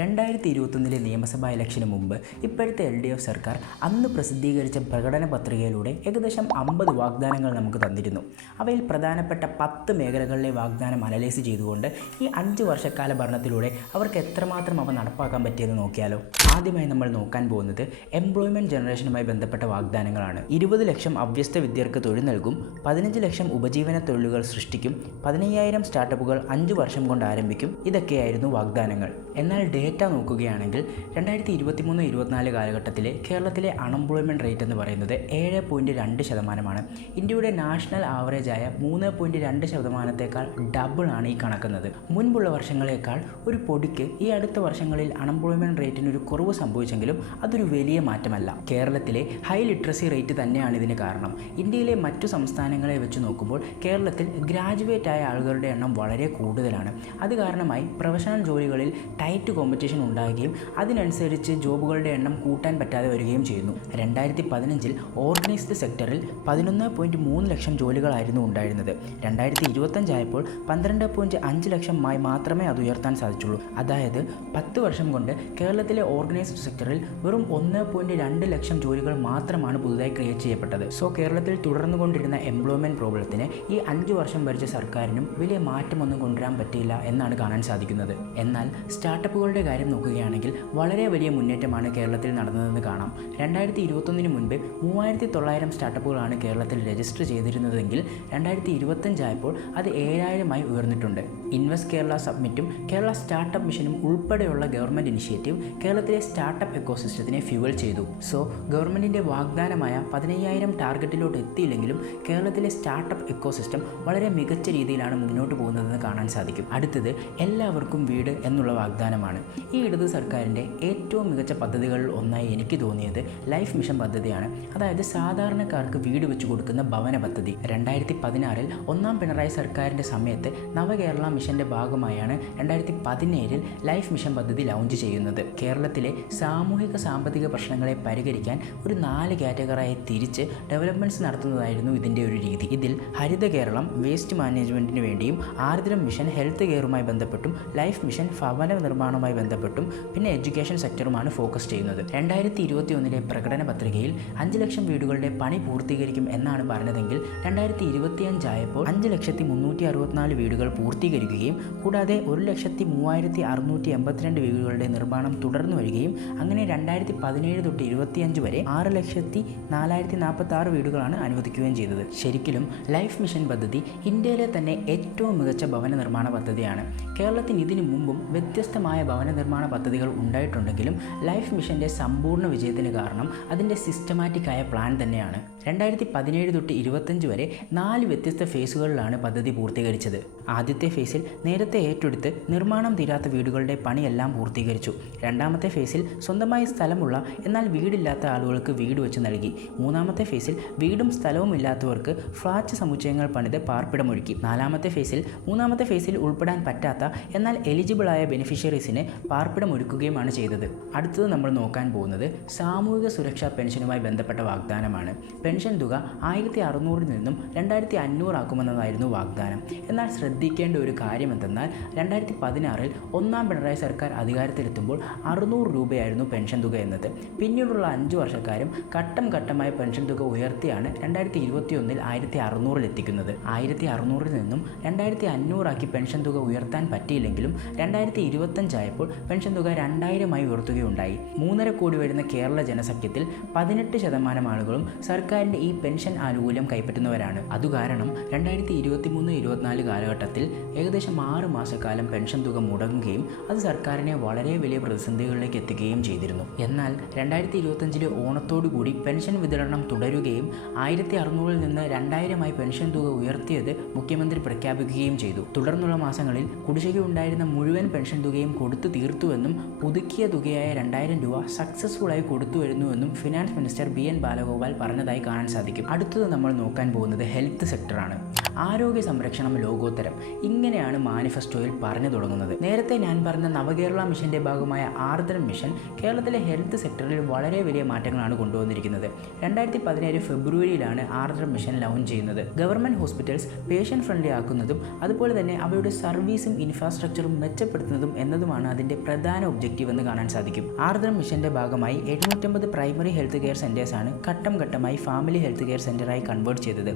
2021 നിയമസഭാ ഇലക്ഷന് മുമ്പ് ഇപ്പോഴത്തെ LDF സർക്കാർ അന്ന് പ്രസിദ്ധീകരിച്ച പ്രകടന പത്രികയിലൂടെ ഏകദേശം 50 വാഗ്ദാനങ്ങൾ നമുക്ക് തന്നിരുന്നു. അവയിൽ പ്രധാനപ്പെട്ട 10 മേഖലകളിലെ വാഗ്ദാനം അനലൈസ് ചെയ്തുകൊണ്ട് ഈ 5 വർഷക്കാല ഭരണത്തിലൂടെ അവർക്ക് എത്രമാത്രം അവ നടപ്പാക്കാൻ പറ്റിയെന്ന് നോക്കിയാലോ. ആദ്യമായി നമ്മൾ നോക്കാൻ പോകുന്നത് എംപ്ലോയ്മെൻറ്റ് ജനറേഷനുമായി ബന്ധപ്പെട്ട വാഗ്ദാനങ്ങളാണ്. 20 ലക്ഷം അവ്യസ്ത വിദ്യർക്ക് തൊഴിൽ നൽകും, 15 ലക്ഷം ഉപജീവന തൊഴിലുകൾ സൃഷ്ടിക്കും, 15,000 സ്റ്റാർട്ടപ്പുകൾ 5 വർഷം കൊണ്ട് ആരംഭിക്കും. ഇതൊക്കെയായിരുന്നു വാഗ്ദാനങ്ങൾ. എന്നാൽ ഡേറ്റ നോക്കുകയാണെങ്കിൽ 2023-24 കാലഘട്ടത്തിലെ കേരളത്തിലെ അൺഎംപ്ലോയ്മെൻറ്റ് റേറ്റ് എന്ന് പറയുന്നത് 7.2%. ഇന്ത്യയുടെ നാഷണൽ ആവറേജായ 3.2%-ത്തേക്കാൾ ഡബിളാണ് ഈ കണക്കുന്നത്. മുൻപുള്ള വർഷങ്ങളേക്കാൾ ഒരു പൊടിക്ക് ഈ അടുത്ത വർഷങ്ങളിൽ അൺഎംപ്ലോയ്മെൻറ്റ് റേറ്റിനൊരു കുറവ് സംഭവിച്ചെങ്കിലും അതൊരു വലിയ മാറ്റമല്ല. കേരളത്തിലെ ഹൈ ലിറ്ററസി റേറ്റ് തന്നെയാണ് ഇതിന് കാരണം. ഇന്ത്യയിലെ മറ്റു സംസ്ഥാനങ്ങളെ വെച്ച് നോക്കുമ്പോൾ കേരളത്തിൽ ഗ്രാജുവേറ്റ് ആയ ആളുകളുടെ എണ്ണം വളരെ കൂടുതലാണ്. അത് കാരണമായി പ്രൊഫഷണൽ ജോലികളിൽ ടൈറ്റ് കോമ്പറ്റീഷൻ ഉണ്ടാകുകയും അതിനനുസരിച്ച് ജോബുകളുടെ എണ്ണം കൂട്ടാൻ പറ്റാതെ വരികയും ചെയ്യുന്നു. 2015 ഓർഗനൈസ്ഡ് സെക്ടറിൽ 11.3 ലക്ഷം ജോലികളായിരുന്നു ഉണ്ടായിരുന്നത്. 2025 ആയപ്പോൾ 12.5 ലക്ഷമായി മാത്രമേ അത് ഉയർത്താൻ സാധിച്ചുള്ളൂ. അതായത് 10 വർഷം കൊണ്ട് കേരളത്തിലെ ഓർഗനൈസ്ഡ് സെക്ടറിൽ വെറും 1.2 ലക്ഷം ജോലികൾ മാത്രമാണ് പുതുതായി ക്രിയേറ്റ് ചെയ്യപ്പെട്ടത്. സോ കേരളത്തിൽ തുടർന്നുകൊണ്ടിരുന്ന എംപ്ലോയ്മെൻറ്റ് പ്രോബ്ലത്തിന് ഈ 5 വർഷം ഭരിച്ച സർക്കാരിനും വലിയ മാറ്റമൊന്നും കൊണ്ടുവരാൻ പറ്റിയില്ല എന്നാണ് കാണാൻ സാധിക്കുന്നത്. എന്നാൽ സ്റ്റാർട്ടപ്പുകളുടെ കാര്യം നോക്കുകയാണെങ്കിൽ വളരെ വലിയ മുന്നേറ്റമാണ് കേരളത്തിൽ നടന്നതെന്ന് കാണാം. 2021 മുൻപ് 3,900 സ്റ്റാർട്ടപ്പുകളാണ് കേരളത്തിൽ രജിസ്റ്റർ ചെയ്തിരുന്നതെങ്കിൽ 2025 ആയപ്പോൾ അത് 7,000 ഉയർന്നിട്ടുണ്ട്. ഇൻവെസ്റ്റ് കേരള സബ്മിറ്റും കേരള സ്റ്റാർട്ടപ്പ് മിഷനും ഉൾപ്പെടെയുള്ള ഗവൺമെൻറ് ഇനിഷ്യേറ്റീവ് കേരളത്തിലെ സ്റ്റാർട്ടപ്പ് എക്കോസിസ്റ്റത്തിനെ ഫ്യൂവൽ ചെയ്തു. സോ ഗവൺമെൻറ്റിൻ്റെ വാഗ്ദാനമായ 15,000 ടാർഗറ്റിലോട്ട് എത്തിയില്ലെങ്കിലും കേരളത്തിലെ സ്റ്റാർട്ടപ്പ് എക്കോസിസ്റ്റം വളരെ മികച്ച രീതിയിലാണ് മുന്നോട്ട് പോകുന്നതെന്ന് കാണാൻ സാധിക്കും. അടുത്തത് എല്ലാവർക്കും വീട് എന്നുള്ള വാഗ്ദാനമാണ്. ഈ ഇടത് സർക്കാരിൻ്റെ ഏറ്റവും മികച്ച പദ്ധതികളിൽ ഒന്നായി എനിക്ക് തോന്നിയത് ലൈഫ് മിഷൻ പദ്ധതിയാണ്. അതായത് സാധാരണക്കാർക്ക് വീട് വെച്ച് കൊടുക്കുന്ന ഭവന പദ്ധതി. 2016 ഒന്നാം പിണറായി സർക്കാരിൻ്റെ സമയത്ത് നവകേരള മിഷൻ്റെ ഭാഗമായാണ് 2017 ലൈഫ് മിഷൻ പദ്ധതി ലോഞ്ച് ചെയ്യുന്നത്. കേരളത്തിലെ സാമൂഹിക സാമ്പത്തിക പ്രശ്നങ്ങളെ പരിഹരിക്കാൻ ഒരു 4 കാറ്റഗറിയായി തിരിച്ച് ഡെവലപ്മെൻറ്റ്സ് നടത്തുന്നതായിരുന്നു ഇതിൻ്റെ ഒരു രീതി. ഇതിൽ ഹരിത കേരളം വേസ്റ്റ് മാനേജ്മെൻറ്റിന് വേണ്ടിയും, ആർദ്രം മിഷൻ ഹെൽത്ത് കെയറുമായി ബന്ധപ്പെട്ടും, ലൈഫ് മിഷൻ ഭവന നിർമ്മാണവുമായി ബന്ധപ്പെട്ടും, പിന്നെ എഡ്യൂക്കേഷൻ സെക്ടറുമാണ് ഫോക്കസ് ചെയ്യുന്നത്. 2021 പ്രകടന പത്രികയിൽ 5 ലക്ഷം വീടുകളുടെ പണി പൂർത്തീകരിക്കും എന്നാണ് പറഞ്ഞതെങ്കിൽ 2025 ആയപ്പോൾ 5,364 വീടുകൾ പൂർത്തീകരിക്കുകയും കൂടാതെ 1,03,682 വീടുകളുടെ നിർമ്മാണം തുടർന്നു വരികയും അങ്ങനെ 2017 തൊട്ട് 25 വരെ 6,04,046 വീടുകളാണ് അനുവദിക്കുകയും ചെയ്തത്. ശരിക്കും ലൈഫ് മിഷൻ പദ്ധതി ഇന്ത്യയിലെ തന്നെ ഏറ്റവും മികച്ച ഭവന നിർമ്മാണ പദ്ധതിയാണ്. കേരളത്തിന് ഇതിനു മുമ്പും വ്യത്യസ്തമായ ഭവന നിർമ്മാണ പദ്ധതികൾ ഉണ്ടായിട്ടുണ്ടെങ്കിലും ലൈഫ് മിഷൻ്റെ സമ്പൂർണ്ണ വിജയത്തിന് കാരണം അതിൻ്റെ സിസ്റ്റമാറ്റിക്കായ പ്ലാൻ തന്നെയാണ്. 2017 തൊട്ട് 25 വരെ 4 വ്യത്യസ്ത ഫേസുകളിലാണ് പദ്ധതി പൂർത്തീകരിച്ചത്. ആദ്യത്തെ ഫേസിൽ നേരത്തെ ഏറ്റെടുത്ത് നിർമ്മാണം തീരാത്ത വീടുകളുടെ പണിയെല്ലാം പൂർത്തീകരിച്ചു. രണ്ടാമത്തെ ഫേസിൽ സ്വന്തമായി സ്ഥലമുള്ള എന്നാൽ വീടില്ലാത്ത ആളുകൾക്ക് വീട് വെച്ച് നൽകി. മൂന്നാമത്തെ ഫേസിൽ വീടും സ്ഥലവും ഇല്ലാത്തവർക്ക് ഫ്ലാറ്റ് സമുച്ചയങ്ങൾ പണിത് പാർപ്പിടമൊരുക്കി. മൂന്നാമത്തെ ഫേസിൽ ഉൾപ്പെടാൻ പറ്റാത്ത എന്നാൽ എലിജിബിളായ ബെനിഫിഷ്യറീസിന് പാർപ്പിടമൊരുക്കുകയുമാണ് ചെയ്തത്. അടുത്തത് നമ്മൾ നോക്കാൻ പോകുന്നത് സാമൂഹിക സുരക്ഷാ പെൻഷനുമായി ബന്ധപ്പെട്ട വാഗ്ദാനമാണ്. പെൻഷൻ തുക 1,600 നിന്നും 2,500 ആക്കുമെന്നതായിരുന്നു വാഗ്ദാനം. എന്നാൽ ശ്രദ്ധിക്കേണ്ട ഒരു കാര്യം എന്തെന്നാൽ 2016 ഒന്നാം പിണറായി സർക്കാർ അധികാരത്തിലെത്തുമ്പോൾ 600 രൂപയായിരുന്നു പെൻഷൻ തുക എന്നത്. പിന്നീടുള്ള 5 വർഷക്കാരും ഘട്ടം ഘട്ടമായി പെൻഷൻ തുക ഉയർത്തിയാണ് 2021 1,600 എത്തിക്കുന്നത്. 1,600 നിന്നും 2,500 ആക്കി പെൻഷൻ തുക ഉയർത്താൻ പറ്റിയില്ലെങ്കിലും 2025 ആയപ്പോൾ പെൻഷൻ തുക 2,000 ഉയർത്തുകയുണ്ടായി. 3.5 കോടി വരുന്ന കേരള ജനസംഖ്യത്തിൽ 18% ആളുകളും സർക്കാരിൻ്റെ ഈ പെൻഷൻ ആനുകൂല്യം കൈപ്പറ്റുന്നവരാണ്. അതുകാരണം 2023-24 കാലഘട്ടത്തിൽ ഏകദേശം 6 മാസക്കാലം പെൻഷൻ തുക മുടങ്ങുകയും അത് സർക്കാരിനെ വളരെ വലിയ പ്രതിസന്ധികളിലേക്ക് എത്തിക്കുകയും ചെയ്തിരുന്നു. എന്നാൽ 2025 ഓണത്തോടുകൂടി പെൻഷൻ വിതരണം തുടരുകയും 1,600 നിന്ന് 2,000 പെൻഷൻ തുക ഉയർത്തിയത് മുഖ്യമന്ത്രി പ്രഖ്യാപിക്കുകയും ചെയ്തു. തുടർന്നുള്ള മാസങ്ങളിൽ കുടിശ്ശികയുണ്ടായിരുന്ന മുഴുവൻ പെൻഷൻ തുകയും കൊടുത്തു തീർത്തുവെന്നും പുതുക്കിയ തുകയായ 2,000 രൂപ സക്സസ്ഫുള്ളായി കൊടുത്തു വരുന്നുവെന്നും ഫിനാൻസ് മിനിസ്റ്റർ BN ബാലഗോപാൽ പറഞ്ഞതായി കാണാൻ സാധിക്കും. അടുത്തത് നമ്മൾ നോക്കാൻ പോകുന്നത് ഹെൽത്ത് സെക്ടറാണ്. ആരോഗ്യ സംരക്ഷണം ലോകോത്തരം. ഇങ്ങനെ ഇങ്ങനെയാണ് മാനിഫെസ്റ്റോയിൽ പറഞ്ഞു തുടങ്ങുന്നത്. നേരത്തെ ഞാൻ പറഞ്ഞ നവകേരള മിഷന്റെ ഭാഗമായ ആർദ്രം മിഷൻ കേരളത്തിലെ ഹെൽത്ത് സെക്ടറിൽ വളരെ വലിയ മാറ്റങ്ങളാണ് കൊണ്ടുവന്നിരിക്കുന്നത്. 2017 ഫെബ്രുവരിയിലാണ് ആർദ്രം മിഷൻ ലോഞ്ച് ചെയ്യുന്നത്. ഗവൺമെന്റ് ഹോസ്പിറ്റൽസ് പേഷ്യന്റ് ഫ്രണ്ട്ലി ആക്കുന്നതും അതുപോലെ തന്നെ അവയുടെ സർവീസും ഇൻഫ്രാസ്ട്രക്ചറും മെച്ചപ്പെടുത്തുന്നതും എന്നതുമാണ് അതിന്റെ പ്രധാന ഒബ്ജക്റ്റീവ് എന്ന് കാണാൻ സാധിക്കും. ആർദ്രം മിഷന്റെ ഭാഗമായി 750 പ്രൈമറി ഹെൽത്ത് കെയർ സെന്റേഴ്സാണ് ഘട്ടം ഘട്ടമായി ഫാമിലി ഹെൽത്ത് കെയർ സെന്ററായി കൺവേർട്ട് ചെയ്തത്.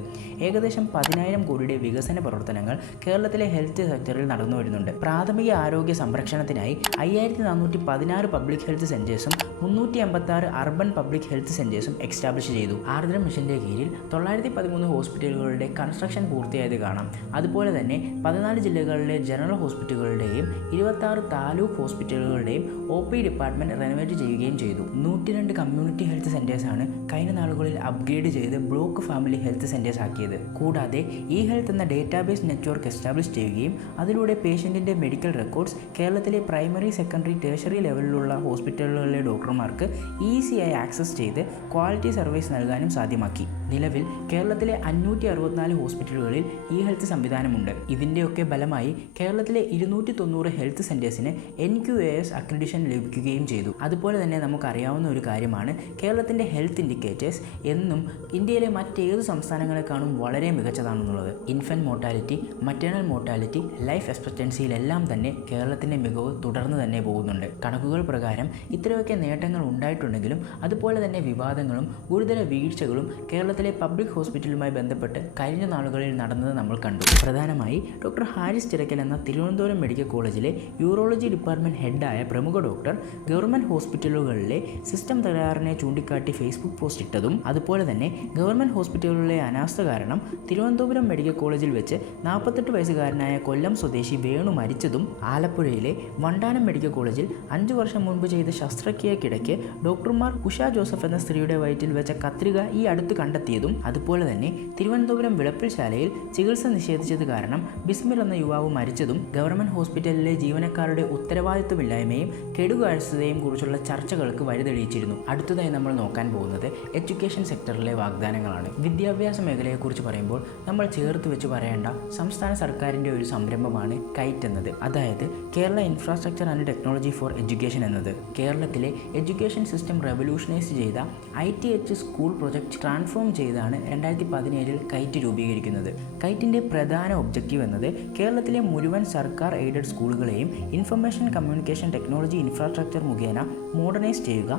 ഏകദേശം 10,000 കോടിയുടെ വികസന പ്രവർത്തനങ്ങൾ കേരളത്തിലെ ഹെൽത്ത് സെക്ടറിൽ നടന്നു വരുന്നുണ്ട്. പ്രാഥമിക ആരോഗ്യ സംരക്ഷണത്തിനായി 5416 പബ്ലിക് ഹെൽത്ത് സെന്റേഴ്സും 356 അർബൻ പബ്ലിക് ഹെൽത്ത് സെന്റേഴ്സും എസ്റ്റാബ്ലിഷ് ചെയ്തു. ആർദ്രം മിഷന്റെ കീഴിൽ 913 ഹോസ്പിറ്റലുകളുടെ കൺസ്ട്രക്ഷൻ പൂർത്തിയായത് കാണാം. അതുപോലെ തന്നെ 14 ജില്ലകളിലെ ജനറൽ ഹോസ്പിറ്റലുകളുടെയും 26 താലൂക്ക് ഹോസ്പിറ്റലുകളുടെയും OP ഡിപ്പാർട്ട്മെന്റ് റെനോവേറ്റ് ചെയ്യുകയും ചെയ്തു. 102 കമ്മ്യൂണിറ്റി ഹെൽത്ത് സെന്റേഴ്സാണ് കഴിഞ്ഞ നാളുകളിൽ അപ്ഗ്രേഡ് ചെയ്ത് ബ്ലോക്ക് ഫാമിലി ഹെൽത്ത് സെന്റേഴ്സ് ആക്കിയത്. കൂടാതെ ഇ ഹെൽത്ത് എന്ന ഡേറ്റാബേസ് നെറ്റ്വർക്ക് എസ്റ്റാബ്ലിഷ് ചെയ്യുകയും അതിലൂടെ പേഷ്യന്റിന്റെ മെഡിക്കൽ റെക്കോർഡ്സ് കേരളത്തിലെ പ്രൈമറി, സെക്കൻഡറി, ടേഷറി ലെവലിലുള്ള ഹോസ്പിറ്റലുകളിലെ ഡോക്ടർമാർക്ക് ഈസിയായി ആക്സസ് ചെയ്ത് ക്വാളിറ്റി സർവീസ് നൽകാനും സാധ്യമാക്കി. നിലവിൽ കേരളത്തിലെ 564 ഹോസ്പിറ്റലുകളിൽ ഇ ഹെൽത്ത് സംവിധാനമുണ്ട്. ഇതിൻ്റെയൊക്കെ ഫലമായി കേരളത്തിലെ 290 ഹെൽത്ത് സെന്റേഴ്സിന് NQAS അക്രഡിഷൻ ലഭിക്കുകയും ചെയ്തു. അതുപോലെ തന്നെ നമുക്കറിയാവുന്ന ഒരു കാര്യമാണ് കേരളത്തിൻ്റെ ഹെൽത്ത് ഇൻഡിക്കേറ്റേഴ്സ് എന്നും ഇന്ത്യയിലെ മറ്റേതു സംസ്ഥാനങ്ങളെക്കാളും വളരെ മികച്ചതാണെന്നുള്ളത്. Infant mortality, maternal mortality, life എക്സ്പെക്റ്റൻസിയിലെല്ലാം തന്നെ കേരളത്തിൻ്റെ മികവ് തുടർന്ന് തന്നെ പോകുന്നുണ്ട്. കണക്കുകൾ പ്രകാരം ഇത്രയൊക്കെ നേട്ടങ്ങൾ ഉണ്ടായിട്ടുണ്ടെങ്കിലും അതുപോലെ തന്നെ വിവാദങ്ങളും ഗുരുതര വീഴ്ചകളും കേരളത്തിലെ പബ്ലിക് ഹോസ്പിറ്റലുമായി ബന്ധപ്പെട്ട് കഴിഞ്ഞ നാളുകളിൽ നടന്നത് നമ്മൾ കണ്ടു. പ്രധാനമായി ഡോക്ടർ ഹാരിസ് ചിറക്കൽ എന്ന തിരുവനന്തപുരം മെഡിക്കൽ കോളേജിലെ യൂറോളജി ഡിപ്പാർട്ട്മെന്റ് ഹെഡായ പ്രമുഖ ഡോക്ടർ ഗവൺമെന്റ് ഹോസ്പിറ്റലുകളിലെ സിസ്റ്റം തകരാറിനെ ചൂണ്ടിക്കാട്ടി ഫേസ്ബുക്ക് പോസ്റ്റ് ഇട്ടതും അതുപോലെ തന്നെ ഗവൺമെന്റ് ഹോസ്പിറ്റലുകളിലെ അനാസ്ഥ കാരണം തിരുവനന്തപുരം മെഡിക്കൽ കോളേജിൽ വെച്ച് 48 വയസ്സുകാരനായ കൊല്ലം സ്വദേശി വേണു മരിച്ചതും ആലപ്പുഴയിലെ വണ്ടാനം മെഡിക്കൽ കോളേജിൽ 5 വർഷം മുൻപ് ചെയ്ത ശസ്ത്രക്രിയക്കിടയ്ക്ക് ഡോക്ടർമാർ ഉഷ ജോസഫ് എന്ന സ്ത്രീയുടെ വയറ്റിൽ വെച്ച കത്രിക ഈ അടുത്ത് കണ്ടെത്തിയതും അതുപോലെ തന്നെ തിരുവനന്തപുരം വിളപ്പിൽശാലയിൽ ചികിത്സ നിഷേധിച്ചത് കാരണം ബിസ്മിൽ എന്ന യുവാവ് മരിച്ചതും ഗവൺമെന്റ് ഹോസ്പിറ്റലിലെ ജീവനക്കാരുടെ ഉത്തരവാദിത്വമില്ലായ്മയും കെടുകാര്യസ്ഥതയും കുറിച്ചുള്ള ചർച്ചകൾക്ക് വഴിതെളിയിച്ചിരുന്നു. അടുത്തതായി നമ്മൾ നോക്കാൻ പോകുന്നത് എഡ്യൂക്കേഷൻ സെക്ടറിലെ വാഗ്ദാനങ്ങളാണ്. വിദ്യാഭ്യാസ മേഖലയെക്കുറിച്ച് പറയുമ്പോൾ നമ്മൾ ചേർത്ത് വെച്ച് പറയേണ്ട സംസ്ഥാന സർക്കാരിൻ്റെ ഒരു സംരംഭമാണ് കൈറ്റ് എന്നത്. അതായത് Kerala infrastructure and technology for education എന്നത്. കേരളത്തിലെ എഡ്യൂക്കേഷൻ സിസ്റ്റം റെവല്യൂഷനൈസ് ചെയ്ത ITH സ്കൂൾ പ്രൊജക്ട് ട്രാൻസ്ഫോം ചെയ്താണ് 2017 കൈറ്റ് രൂപീകരിക്കുന്നത്. കൈറ്റിൻ്റെ പ്രധാന ഒബ്ജക്റ്റീവ് എന്നത് കേരളത്തിലെ മുഴുവൻ സർക്കാർ എയ്ഡഡ് സ്കൂളുകളെയും ഇൻഫർമേഷൻ കമ്മ്യൂണിക്കേഷൻ ടെക്നോളജി ഇൻഫ്രാസ്ട്രക്ചർ മുഖേന മോഡേണൈസ് ചെയ്യുക,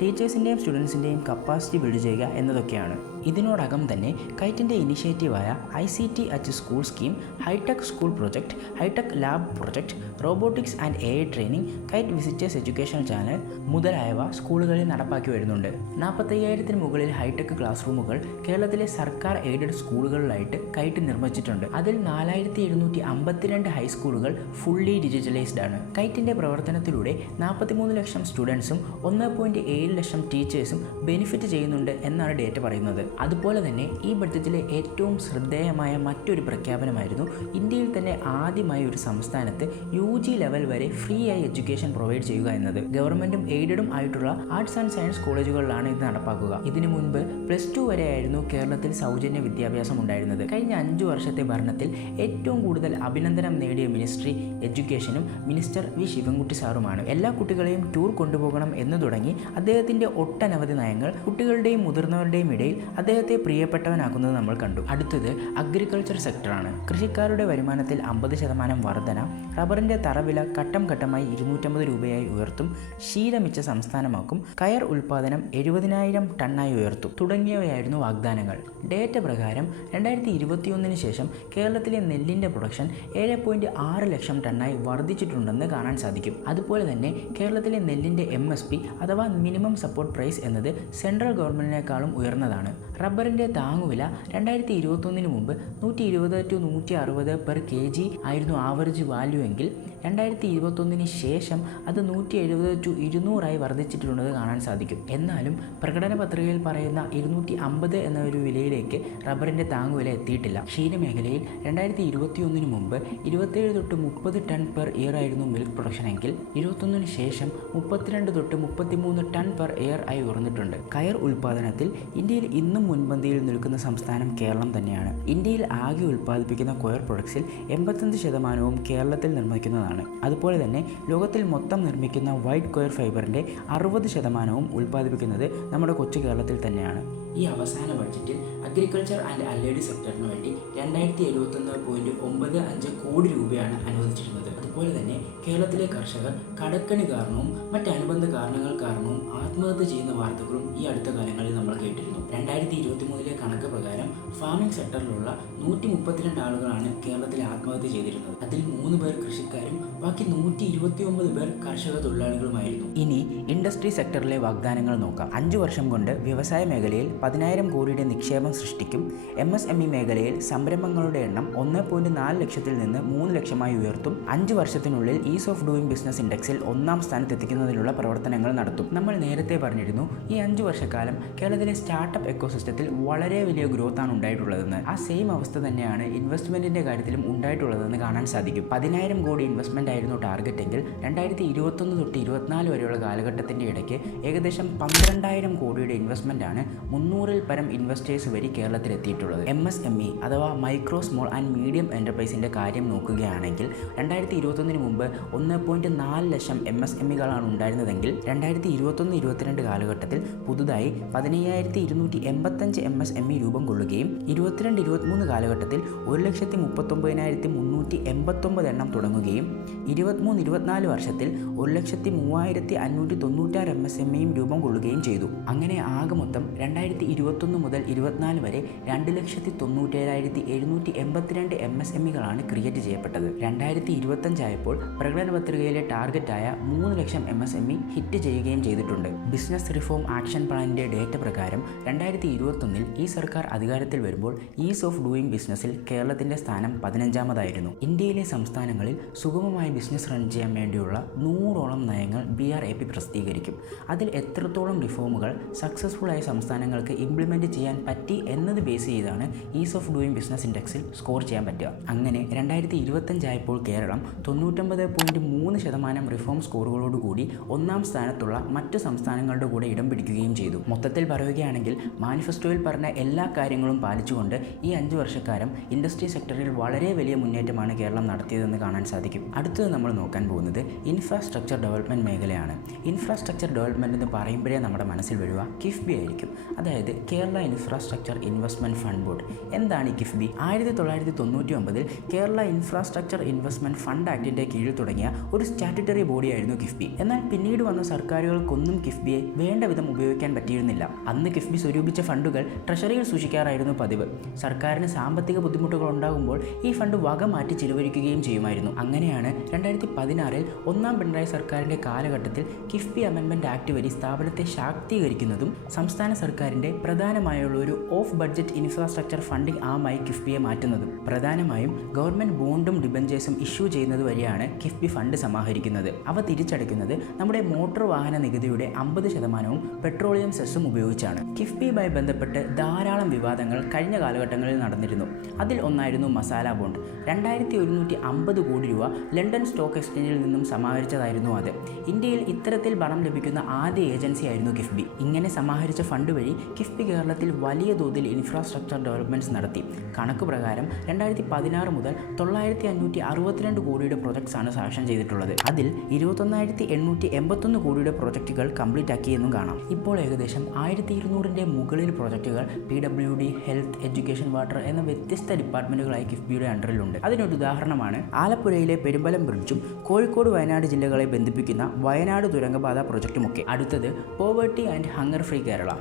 ടീച്ചേഴ്സിൻ്റെയും സ്റ്റുഡൻസിൻ്റെയും കപ്പാസിറ്റി ബിൽഡ് ചെയ്യുക എന്നതൊക്കെയാണ്. ഇതിനോടകം തന്നെ കൈറ്റിൻ്റെ ഇനിഷ്യേറ്റീവായ ICT at school scheme, hitech school project, hitech lab project, robotics and AI training, KITE visitors education channel മുതലായവ സ്കൂളുകളിൽ നടപ്പാക്കി വരുന്നുണ്ട്. 45,000 മുകളിൽ ഹൈടെക് ക്ലാസ് റൂമുകൾ കേരളത്തിലെ സർക്കാർ എയ്ഡഡ് സ്കൂളുകളിലായിട്ട് കൈറ്റ് നിർമ്മിച്ചിട്ടുണ്ട്. അതിൽ 4,752 ഹൈസ്കൂളുകൾ ഫുള്ളി ഡിജിറ്റലൈസ്ഡ് ആണ്. കൈറ്റിൻ്റെ പ്രവർത്തനത്തിലൂടെ 43 ലക്ഷം സ്റ്റുഡൻസും 1.7 ലക്ഷം ടീച്ചേഴ്സും ബെനിഫിറ്റ് ചെയ്യുന്നുണ്ട് എന്നാണ് ഡേറ്റ പറയുന്നത്. അതുപോലെ തന്നെ ഈ ബഡ്ജറ്റിലെ ഏറ്റവും ശ്രദ്ധേയമായ മറ്റൊരു പ്രഖ്യാപനമായിരുന്നു ഇന്ത്യയിൽ തന്നെ ആദ്യമായി ഒരു സംസ്ഥാനത്ത് UG ലെവൽ വരെ ഫ്രീ ആയി എഡ്യൂക്കേഷൻ പ്രൊവൈഡ് ചെയ്യുക എന്നത്. ഗവൺമെന്റും എയ്ഡഡും ആയിട്ടുള്ള ആർട്സ് ആൻഡ് സയൻസ് കോളേജുകളിലാണ് ഇത് നടപ്പാക്കുക. ഇതിനു മുൻപ് +2 വരെയായിരുന്നു കേരളത്തിൽ സൗജന്യ വിദ്യാഭ്യാസം ഉണ്ടായിരുന്നത്. കഴിഞ്ഞ 5 വർഷത്തെ ഭരണത്തിൽ ഏറ്റവും കൂടുതൽ അഭിനന്ദനം നേടിയ മിനിസ്ട്രി എഡ്യൂക്കേഷനും മിനിസ്റ്റർ V ശിവൻകുട്ടി സാറുമാണ്. എല്ലാ കുട്ടികളെയും ടൂർ കൊണ്ടുപോകണം എന്ന് തുടങ്ങി അദ്ദേഹത്തിൻ്റെ ഒട്ടനവധി നയങ്ങൾ കുട്ടികളുടെയും മുതിർന്നവരുടെയും ഇടയിൽ അദ്ദേഹത്തെ പ്രിയപ്പെട്ടവനാക്കുന്നത് നമ്മൾ കണ്ടു. അടുത്തത് അഗ്രികൾച്ചർ സെക്ടറാണ്. കൃഷിക്കാരുടെ വരുമാനത്തിൽ 50% വർധന, റബ്ബറിൻ്റെ തറവില ഘട്ടം ഘട്ടമായി 250 രൂപയായി ഉയർത്തും, ശീലമിച്ച സംസ്ഥാനമാക്കും, കയർ ഉൽപ്പാദനം 70,000 ടണ്ണായി ഉയർത്തും തുടങ്ങിയവയായിരുന്നു വാഗ്ദാനങ്ങൾ. ഡേറ്റ പ്രകാരം 2021 ശേഷം കേരളത്തിലെ നെല്ലിൻ്റെ പ്രൊഡക്ഷൻ 7.6 ലക്ഷം ടണ്ണായി വർദ്ധിച്ചിട്ടുണ്ടെന്ന് കാണാൻ സാധിക്കും. അതുപോലെ തന്നെ കേരളത്തിലെ നെല്ലിൻ്റെ MSP അഥവാ മിനിമം സപ്പോർട്ട് പ്രൈസ് എന്നത് സെൻട്രൽ ഗവൺമെൻറ്റിനേക്കാളും ഉയർന്നതാണ്. റബ്ബറിൻ്റെ താങ്ങുവില 2021 മുമ്പ് 120 to 160 per kg ആയിരുന്നു ആവറേജ് വാല്യൂ എങ്കിൽ 2021 ശേഷം അത് 170 to 200 വർദ്ധിച്ചിട്ടുണ്ടെന്ന് കാണാൻ സാധിക്കും. എന്നാലും പ്രകടന പത്രികയിൽ പറയുന്ന 250 എന്ന ഒരു വിലയിലേക്ക് റബ്ബറിൻ്റെ താങ്ങുവില എത്തിയിട്ടില്ല. ക്ഷീരമേഖലയിൽ 2021 മുമ്പ് 27 തൊട്ട് 30 ടൺ പെർ ഇയർ ആയിരുന്നു മിൽക്ക് പ്രൊഡക്ഷൻ എങ്കിൽ 21 ശേഷം 32 തൊട്ട് 33 ടൺ പെർ ഇയർ ആയി ഉയർന്നിട്ടുണ്ട്. കയർ ഉൽപ്പാദനത്തിൽ ഇന്ത്യയിൽ ഇന്നും മുൻപന്തിയിൽ നിൽക്കുന്ന സംസ്ഥാനം കേരളം തന്നെയാണ്. ഇന്ത്യയിൽ ആകെ ഉൽപ്പാദിപ്പിക്കുന്ന കോയർ പ്രൊഡക്ട്സിൽ 85% കേരളത്തിൽ നിർമ്മിക്കുന്നതാണ്. അതുപോലെ തന്നെ ലോകത്തിൽ മൊത്തം നിർമ്മിക്കുന്ന വൈറ്റ് കോയർ ഫൈബറിൻ്റെ 60% ഉൽപ്പാദിപ്പിക്കുന്നത് നമ്മുടെ കൊച്ചു കേരളത്തിൽ തന്നെയാണ്. ഈ അവസാന ബഡ്ജറ്റിൽ അഗ്രികൾച്ചർ ആൻഡ് അലൈഡ് സെക്ടറിന് വേണ്ടി 2071.95 കോടി രൂപയാണ് അനുവദിച്ചിരുന്നത്. അതുപോലെ തന്നെ കേരളത്തിലെ കർഷകർ കടക്കണി കാരണവും മറ്റനുബന്ധ കാരണങ്ങൾ കാരണവും ആത്മഹത്യ ചെയ്യുന്ന വാർത്തകളും ഈ അടുത്ത കാലങ്ങളിൽ നമ്മൾ കേട്ടിരുന്നു. 2023 കണക്ക് പ്രകാരം ഫാമിംഗ് സെക്ടറിലുള്ള 132 ആളുകളാണ് കേരളത്തിൽ ആത്മഹത്യ ചെയ്തിരുന്നത്. അതിൽ 3 പേർ കൃഷിക്കാരും ബാക്കി 129 പേർ കർഷക തൊഴിലാളികളുമായിരുന്നു. ഇനി ഇൻഡസ്ട്രി സെക്ടറിലെ വാഗ്ദാനങ്ങൾ നോക്കാം. 5 വർഷം കൊണ്ട് വ്യവസായ മേഖലയിൽ 10,000 കോടിയുടെ നിക്ഷേപം സൃഷ്ടിക്കും. MSME മേഖലയിൽ സംരംഭങ്ങളുടെ എണ്ണം 1.4 ലക്ഷത്തിൽ നിന്ന് 3 ലക്ഷമായി ഉയർത്തും. 5 വർഷത്തിനുള്ളിൽ ഈസ് ഓഫ് ഡൂയിങ് ബിസിനസ് ഇൻഡെക്സിൽ 1-ാം സ്ഥാനത്തെത്തിക്കുന്നതിനുള്ള പ്രവർത്തനങ്ങൾ നടത്തും. നമ്മൾ നേരത്തെ പറഞ്ഞിരുന്നു ഈ 5 വർഷക്കാലം കേരളത്തിലെ സ്റ്റാർട്ടപ്പ് എക്കോസിസ്റ്റത്തിൽ വളരെ വലിയ ഗ്രോത്ത് ആണ് ഉണ്ടായിട്ടുള്ളതെന്ന്. ആ സെയിം അവസ്ഥ തന്നെയാണ് ഇൻവെസ്റ്റ്മെന്റിന്റെ കാര്യത്തിലും ഉണ്ടായിട്ടുള്ളതെന്ന് കാണാൻ സാധിക്കും. 10,000 കോടി ഇൻവെസ്റ്റ്മെന്റ് ആയിരുന്നു ടാർഗറ്റ് എങ്കിൽ 2021 തൊട്ട് 24 വരെയുള്ള കാലഘട്ടത്തിന്റെ ഇടയ്ക്ക് ഏകദേശം 12,000 കോടിയുടെ ഇൻവെസ്റ്റ്മെന്റ് ആണ് 300-ൽ പരം ഇൻവെസ്റ്റേഴ്സ് വഴി കേരളത്തിൽ എത്തിയിട്ടുള്ളത്. MSME അഥവാ മൈക്രോ സ്മോൾ ആൻഡ് മീഡിയം എന്റർപ്രൈസിന്റെ കാര്യം നോക്കുകയാണെങ്കിൽ 2021 മുമ്പ് 1.4 ലക്ഷം MSMEകളാണ് ഉണ്ടായിരുന്നതെങ്കിൽ 2021-22 കാലഘട്ടത്തിൽ പുതുതായി 15,285 MSME രൂപം കൊള്ളുകയും 22-23 കാലഘട്ടത്തിൽ 1,39,389 എണ്ണം തുടങ്ങുകയും 23-24 വർഷത്തിൽ 1,03,596 MSMEയും രൂപം കൊള്ളുകയും ചെയ്തു. അങ്ങനെ ആകെ മൊത്തം 2021 മുതൽ 24 വരെ 2,97,782 MSMEകളാണ് ക്രിയേറ്റ് ചെയ്യപ്പെട്ടത്. 2025 ആയപ്പോൾ പ്രകടന പത്രികയിലെ ടാർഗറ്റായ 3 ലക്ഷം MSME ഹിറ്റ് ചെയ്യുകയും ചെയ്തിട്ടുണ്ട്. ബിസിനസ് റിഫോം ആക്ഷൻ പ്ലാനിന്റെ ഡേറ്റ പ്രകാരം 2021 ഈ സർക്കാർ അധികാരത്തിൽ വരുമ്പോൾ ഈസ് ഓഫ് ഡൂയിങ് ബിസിനസ്സിൽ കേരളത്തിന്റെ സ്ഥാനം 15-മതായിരുന്നു. ഇന്ത്യയിലെ സംസ്ഥാനങ്ങളിൽ സുഗമമായി ബിസിനസ് റൺ ചെയ്യാൻ വേണ്ടിയുള്ള 100ഓളം നയങ്ങൾ BRAP പ്രസിദ്ധീകരിക്കും. അതിൽ എത്രത്തോളം റിഫോമുകൾ സക്സസ്ഫുൾ ആയ സംസ്ഥാനങ്ങൾക്ക് ഇംപ്ലിമെന്റ് ചെയ്യാൻ പറ്റി എന്നത് ബേസ് ചെയ്താണ് ഈസ് ഓഫ് ഡൂയിങ് ബിസിനസ് ഇൻഡെക്സിൽ സ്കോർ ചെയ്യാൻ പറ്റുക. അങ്ങനെ 2025 ആയപ്പോൾ കേരളം 99.3% റിഫോം സ്കോറുകളോടുകൂടി 1-ാം സ്ഥാനത്തുള്ള മറ്റു സംസ്ഥാനങ്ങളുടെ കൂടെ ഇടം പിടിക്കുകയും ചെയ്തു. മൊത്തത്തിൽ പറയുകയാണെങ്കിൽ മാനിഫെസ്റ്റോയിൽ പറഞ്ഞ എല്ലാ കാര്യങ്ങളും പാലിച്ചുകൊണ്ട് ഈ 5 വർഷക്കാലം ഇൻഡസ്ട്രി സെക്ടറിൽ വളരെ വലിയ മുന്നേറ്റമാണ് കേരളം നടത്തിയതെന്ന് കാണാൻ സാധിക്കും. അടുത്തത് നമ്മൾ നോക്കാൻ പോകുന്നത് ഇൻഫ്രാസ്ട്രക്ചർ ഡെവലപ്മെൻറ്റ് മേഖലയാണ്. ഇൻഫ്രാസ്ട്രക്ചർ ഡെവലപ്മെൻറ്റ് എന്ന് പറയുമ്പോഴേ നമ്മുടെ മനസ്സിൽ വരിക കിഫ്ബി ആയിരിക്കും. അതായത് Kerala infrastructure investment fund board. എന്താണ് ഈ KIIFB? 1999 Kerala infrastructure investment fund ആക്ടിൻ്റെ കീഴിൽ തുടങ്ങിയ ഒരു സ്റ്റാറ്റ്യൂട്ടറി ബോഡിയായിരുന്നു കിഫ്ബി. എന്നാൽ പിന്നീട് വന്ന സർക്കാരുകൾക്കൊന്നും കിഫ്ബിയെ വേണ്ട വിധം ഉപയോഗിക്കാൻ പറ്റിയിരുന്നില്ല. അന്ന് കിഫ്ബി സ്വരൂപിച്ച ഫണ്ടുകൾ ട്രഷറിയിൽ സൂക്ഷിക്കാറായിരുന്നു പതിവ്. സർക്കാരിന് സാമ്പത്തിക ബുദ്ധിമുട്ടുകൾ ഉണ്ടാകുമ്പോൾ ഈ ഫണ്ട് വക മാറ്റി ചിലവഴിക്കുകയും ചെയ്യുമായിരുന്നു. അങ്ങനെയാണ് 2016 1-ാം പിണറായി സർക്കാരിൻ്റെ കാലഘട്ടത്തിൽ കിഫ്ബി അമെൻമെൻറ്റ് ആക്ട് വഴി സ്ഥാപനത്തെ ശാക്തീകരിക്കുന്നതും സംസ്ഥാന സർക്കാരിൻ്റെ പ്രധാനമായുള്ള ഒരു ഓഫ് ബഡ്ജറ്റ് ഇൻഫ്രാസ്ട്രക്ചർ ഫണ്ടിംഗ് ആമായി കിഫ്ബിയെ മാറ്റുന്നതും. പ്രധാനമായും ഗവൺമെൻറ് ബോണ്ടും ഡിബഞ്ചേഴ്സും ഇഷ്യൂ ചെയ്യുന്നത് വഴിയാണ് കിഫ്ബി ഫണ്ട് സമാഹരിക്കുന്നത്. അവ തിരിച്ചടയ്ക്കുന്നത് നമ്മുടെ മോട്ടോർ വാഹന നികുതിയുടെ 50%-വും പെട്രോളിയം സെസ്സും ഉപയോഗിച്ചാണ്. കിഫ്ബിയുമായി ബന്ധപ്പെട്ട് ധാരാളം വിവാദങ്ങൾ കഴിഞ്ഞ കാലഘട്ടങ്ങളിൽ നടന്നിരുന്നു. അതിൽ ഒന്നായിരുന്നു മസാല ബോണ്ട്. 2,150 കോടി രൂപ ലണ്ടൻ സ്റ്റോക്ക് എക്സ്ചേഞ്ചിൽ നിന്നും സമാഹരിച്ചതായിരുന്നു അത്. ഇന്ത്യയിൽ ഇത്തരത്തിൽ പണം ലഭിക്കുന്ന ആദ്യ ഏജൻസിയായിരുന്നു കിഫ്ബി. ഇങ്ങനെ സമാഹരിച്ച ഫണ്ട് വഴി കിഫ്ബി കേരളത്തിൽ വലിയ തോതിൽ ഇൻഫ്രാസ്ട്രക്ചർ ഡെവലപ്മെൻറ്റ്സ് നടത്തി. കണക്ക് പ്രകാരം 2016 മുതൽ 9,562 കോടിയുടെ പ്രൊജക്ട്സ് ആണ് സാങ്ഷൻ ചെയ്തിട്ടുള്ളത്. അതിൽ 21,881 കോടിയുടെ പ്രൊജക്റ്റുകൾ കംപ്ലീറ്റ് ആക്കിയെന്നും കാണാം. ഇപ്പോൾ ഏകദേശം 1,200-ന്റെ മുകളിൽ പ്രൊജക്റ്റുകൾ PWD, ഹെൽത്ത്, എഡ്യൂക്കേഷൻ, വാട്ടർ എന്ന വ്യത്യസ്ത ഡിപ്പാർട്ട്മെന്റുകളായി കിഫ്ബിയുടെ അണ്ടറിലുണ്ട്. അതിനൊരു ഉദാഹരണമാണ് ആലപ്പുഴയിലെ പെരുമ്പലം ബ്രിഡ്ജും കോഴിക്കോട് വയനാട് ജില്ലകളെ ബന്ധിപ്പിക്കുന്ന വയനാട് തുരങ്കപാത പ്രൊജക്റ്റുമൊക്കെ. അടുത്തത് poverty and hunger free Kerala.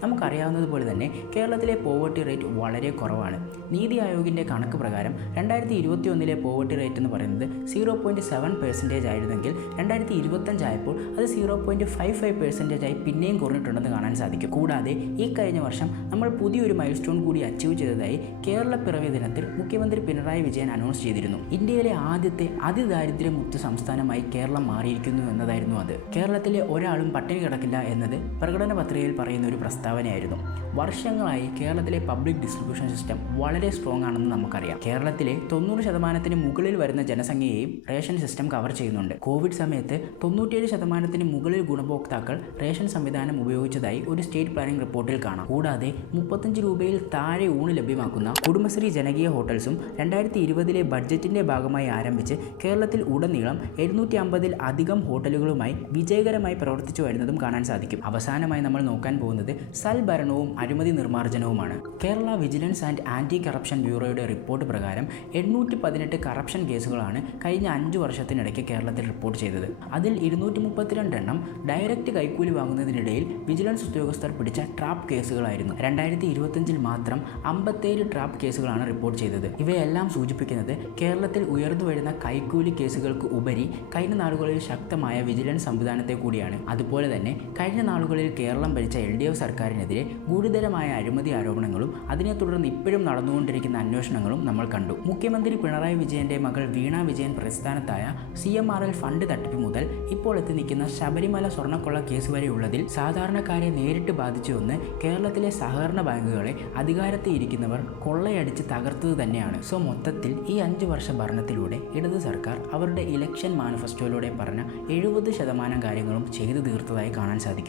നമുക്കറിയാവുന്നതുപോലെ തന്നെ കേരളത്തിലെ പോവേർട്ടി റേറ്റ് വളരെ കുറവാണ്. നീതി ആയോഗിൻ്റെ കണക്ക് പ്രകാരം 2021 പോവേർട്ടി റേറ്റ് എന്ന് പറയുന്നത് 0.7% ആയിരുന്നെങ്കിൽ 2025 ആയപ്പോൾ അത് 0.55% ആയി പിന്നെയും കുറഞ്ഞിട്ടുണ്ടെന്ന് കാണാൻ സാധിക്കും. കൂടാതെ ഈ കഴിഞ്ഞ വർഷം നമ്മൾ പുതിയൊരു മൈൽ സ്റ്റോൺ കൂടി അച്ചീവ് ചെയ്തതായി കേരള പിറവി ദിനത്തിൽ മുഖ്യമന്ത്രി പിണറായി വിജയൻ അനൗൺസ് ചെയ്തിരുന്നു. ഇന്ത്യയിലെ ആദ്യത്തെ അതിദാരിദ്ര്യമുക്ത സംസ്ഥാനമായി കേരളം മാറിയിരിക്കുന്നു എന്നതായിരുന്നു അത്. കേരളത്തിലെ ഒരാളും പട്ടിണി കിടക്കില്ല എന്നത് പ്രകടന പത്രികയിൽ പറയുന്ന ഒരു പ്രസ്താവന. പ്രസ്താവനയായിരുന്നു. വർഷങ്ങളായി കേരളത്തിലെ പബ്ലിക് ഡിസ്ട്രിബ്യൂഷൻ സിസ്റ്റം വളരെ സ്ട്രോങ് ആണെന്ന് നമുക്കറിയാം. കേരളത്തിലെ 90% മുകളിൽ വരുന്ന ജനസംഖ്യയെയും റേഷൻ സിസ്റ്റം കവർ ചെയ്യുന്നുണ്ട്. കോവിഡ് സമയത്ത് 97% മുകളിൽ ഗുണഭോക്താക്കൾ റേഷൻ സംവിധാനം ഉപയോഗിച്ചതായി ഒരു സ്റ്റേറ്റ് പ്ലാനിംഗ് റിപ്പോർട്ടിൽ കാണാം. കൂടാതെ 35 രൂപയിൽ താഴെ ഊണ് ലഭ്യമാക്കുന്ന കുടുംബശ്രീ ജനകീയ ഹോട്ടൽസും 2020 ബഡ്ജറ്റിന്റെ ഭാഗമായി ആരംഭിച്ച് കേരളത്തിൽ ഉടനീളം 750 അധികം ഹോട്ടലുകളുമായി വിജയകരമായി പ്രവർത്തിച്ചു വരുന്നതും കാണാൻ സാധിക്കും. അവസാനമായി നമ്മൾ നോക്കാൻ പോകുന്നത് സൽഭരണവും അഴിമതി നിർമ്മാർജ്ജനവുമാണ്. Kerala vigilance and anti corruption ബ്യൂറോയുടെ റിപ്പോർട്ട് പ്രകാരം 818 കറപ്ഷൻ കേസുകളാണ് കഴിഞ്ഞ 5 വർഷത്തിനിടയ്ക്ക് കേരളത്തിൽ റിപ്പോർട്ട് ചെയ്തത്. അതിൽ 232 എണ്ണം ഡയറക്റ്റ് കൈക്കൂലി വാങ്ങുന്നതിനിടയിൽ വിജിലൻസ് ഉദ്യോഗസ്ഥർ പിടിച്ച ട്രാപ്പ് കേസുകളായിരുന്നു. 2025 മാത്രം 57 ട്രാപ്പ് കേസുകളാണ് റിപ്പോർട്ട് ചെയ്തത്. ഇവയെല്ലാം സൂചിപ്പിക്കുന്നത് കേരളത്തിൽ ഉയർന്നു വരുന്ന കൈക്കൂലി കേസുകൾക്ക് ഉപരി കഴിഞ്ഞ നാളുകളിൽ ശക്തമായ വിജിലൻസ് സംവിധാനത്തെ കൂടിയാണ്. അതുപോലെ തന്നെ കഴിഞ്ഞ നാളുകളിൽ കേരളം ഭരിച്ച LDF സർക്കാരിനെതിരെ ഗുരുതരമായ അഴിമതി ആരോപണങ്ങളും അതിനെ തുടർന്ന് ഇപ്പോഴും നടന്നുകൊണ്ടിരിക്കുന്ന അന്വേഷണങ്ങളും നമ്മൾ കണ്ടു. മുഖ്യമന്ത്രി പിണറായി വിജയന്റെ മകൾ വീണ വിജയൻ പ്രസ്ഥാനത്തായ CMRL ഫണ്ട് തട്ടിപ്പ് മുതൽ ഇപ്പോൾ എത്തി നിൽക്കുന്ന ശബരിമല സ്വർണ്ണക്കൊള്ള കേസ് വരെയുള്ളതിൽ സാധാരണക്കാരെ നേരിട്ട് ബാധിച്ചുവെന്ന് കേരളത്തിലെ സഹകരണ ബാങ്കുകളെ അധികാരത്തിൽ ഇരിക്കുന്നവർ കൊള്ളയടിച്ച് തകർത്തത് തന്നെയാണ്. സോ മൊത്തത്തിൽ ഈ 5 വർഷ ഭരണത്തിലൂടെ ഇടത് സർക്കാർ അവരുടെ ഇലക്ഷൻ മാനിഫെസ്റ്റോയിലൂടെ പറഞ്ഞ 70% കാര്യങ്ങളും ചെയ്തു തീർത്തതായി കാണാൻ സാധിക്കും.